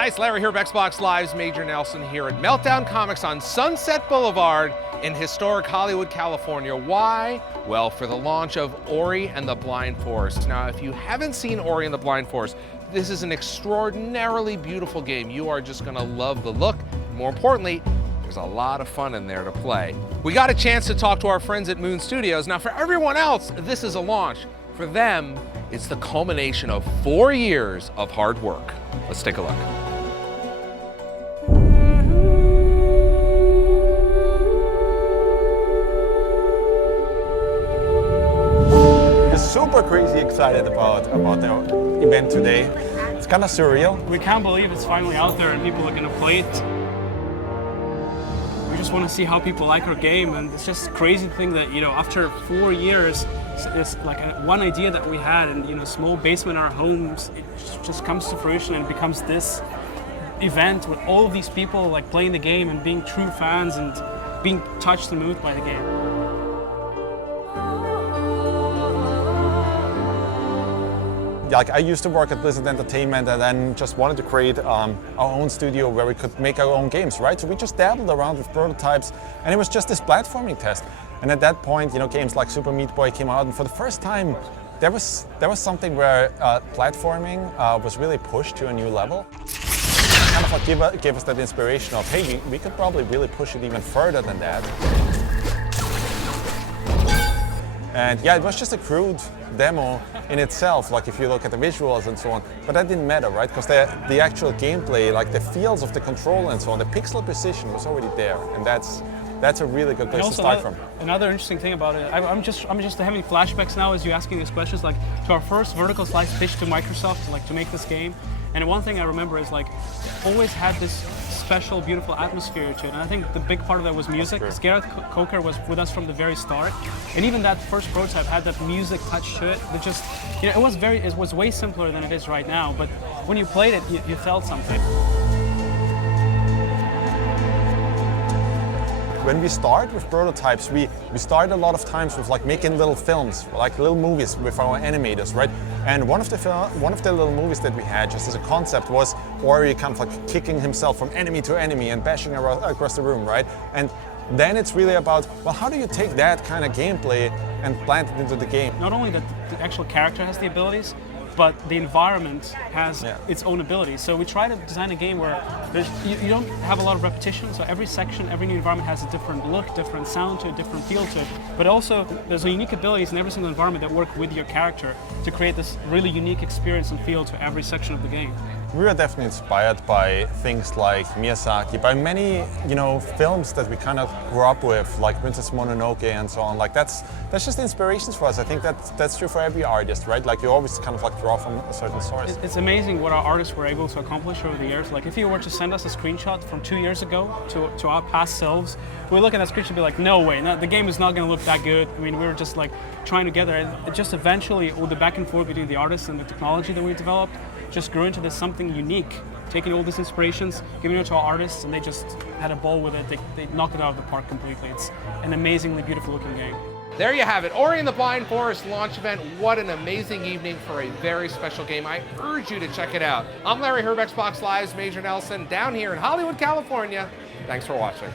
Hi, it's Larry here of Xbox Live's Major Nelson here at Meltdown Comics on Sunset Boulevard in historic Hollywood, California. Why? Well, for the launch of Ori and the Blind Forest. Now, if you haven't seen Ori and the Blind Forest, this is an extraordinarily beautiful game. You are just gonna love the look. More importantly, there's a lot of fun in there to play. We got a chance to talk to our friends at Moon Studios. Now, for everyone else, this is a launch. For them, it's the culmination of 4 years of hard work. Let's take a look. Super crazy excited about the event today. It's kind of surreal. We can't believe it's finally out there and people are going to play it. We just want to see how people like our game, and it's just a crazy thing that, you know, after 4 years, it's like one idea that we had in, you know, small basement in our homes, it just comes to fruition and becomes this event with all of these people like playing the game and being true fans and being touched and moved by the game. Like, I used to work at Blizzard Entertainment and then just wanted to create our own studio where we could make our own games, right? So we just dabbled around with prototypes, and it was just this platforming test. And at that point, you know, games like Super Meat Boy came out, and for the first time, there was something where platforming was really pushed to a new level. Kind of like gave us that inspiration of, hey, we could probably really push it even further than that. And yeah, it was just a crude demo in itself, like if you look at the visuals and so on, but that didn't matter, right? Because the actual gameplay, like the feels of the control and so on, the pixel precision was already there, and that's a really good place to start from. Another interesting thing about it, I'm just having flashbacks now as you asking these questions, like to our first vertical slice pitch to Microsoft, like to make this game. And one thing I remember is like always had this special, beautiful atmosphere to it. And I think the big part of that was music. Gareth Coker was with us from the very start, and even that first prototype had that music touch to it. That just, you know, it was way simpler than it is right now. But when you played it, you felt something. When we start with prototypes, we start a lot of times with like making little films, like little movies with our animators, right? And one of the little movies that we had, just as a concept, was Ori kind of like kicking himself from enemy to enemy and bashing across the room, right? And then it's really about, well, how do you take that kind of gameplay and plant it into the game? Not only that the actual character has the abilities, but the environment has its own abilities. So we try to design a game where you don't have a lot of repetition, so every section, every new environment has a different look, different sound to it, different feel to it, but also there's unique abilities in every single environment that work with your character to create this really unique experience and feel to every section of the game. We were definitely inspired by things like Miyazaki, by many, you know, films that we kind of grew up with, like Princess Mononoke and so on. Like that's just inspirations for us. I think that's true for every artist, right? Like you always kind of like draw from a certain source. It's amazing what our artists were able to accomplish over the years. Like if you were to send us a screenshot from 2 years ago to our past selves, we look at that screenshot and be like, no way, the game is not going to look that good. I mean, we were just like trying together, and it just eventually, all the back and forth between the artists and the technology that we developed just grew into this something unique, taking all these inspirations, giving it to our artists, and they just had a ball with it. They knocked it out of the park completely. It's an amazingly beautiful looking game. There you have it, Ori and the Blind Forest launch event. What an amazing evening for a very special game. I urge you to check it out. I'm Larry Hryb, Xbox Live's Major Nelson, down here in Hollywood, California. Thanks for watching.